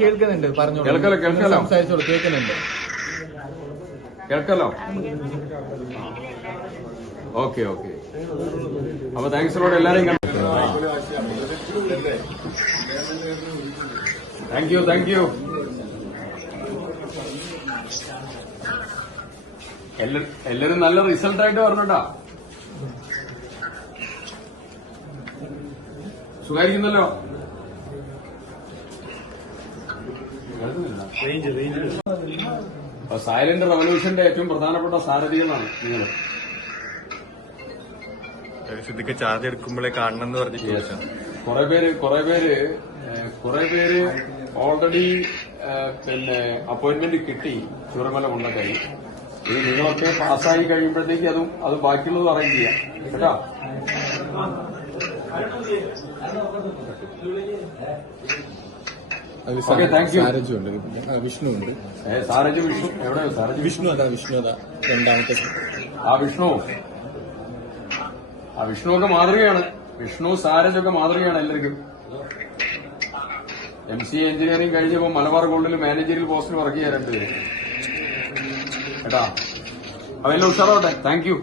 കേൾക്കുന്നുണ്ട്, പറഞ്ഞു. കേൾക്കാലോ സംസാരിച്ചോളൂ, കേൾക്കുന്നുണ്ട്. കേൾക്കാലോ. ഓക്കെ. അപ്പൊ താങ്ക്സിനോട് എല്ലാരെയും താങ്ക് യു. എല്ലാരും നല്ല റിസൾട്ടായിട്ട് പറഞ്ഞോട്ടാ. സുഖായിരിക്കുന്നല്ലോ. സൈലന്റ് റവല്യൂഷന്റെ ഏറ്റവും പ്രധാനപ്പെട്ട സാരഥികളാണ് നിങ്ങൾ. സിദ്ദിഖ് ചാർജ് എടുക്കുമ്പോഴേ കാണണം എന്ന് പറഞ്ഞിട്ട് കുറെ പേര് ഓൾറെഡി അപ്പോയിന്റ്മെന്റ് കിട്ടി ചൂരമല കൊണ്ടക്കായി. ഇത് നിങ്ങളൊക്കെ പാസ്സായി കഴിയുമ്പോഴത്തേക്ക് അത് ബാക്കിയുള്ളത് അറേഞ്ച് ചെയ്യാം കേട്ടോ. Okay, thank you. വിഷ്ണു ഉണ്ട്. വിഷ്ണു എവിടെയോ? വിഷ്ണു അതാ രണ്ടാമത്തെ. വിഷ്ണു ഒക്കെ മാതൃകയാണ്. വിഷ്ണു സാരജൊക്കെ മാതൃകയാണ് എല്ലാവർക്കും. MCA എഞ്ചിനീയറിംഗ് കഴിഞ്ഞപ്പോ മലബാർ ഗോൾഡിൽ മാനേജറിയൽ പോസ്റ്റിൽ വർക്ക് ചെയ്യാൻ രണ്ടുപേര് കേട്ടാ. അപ്പൊ എല്ലാം ഉഷാറാവട്ടെ. Thank you.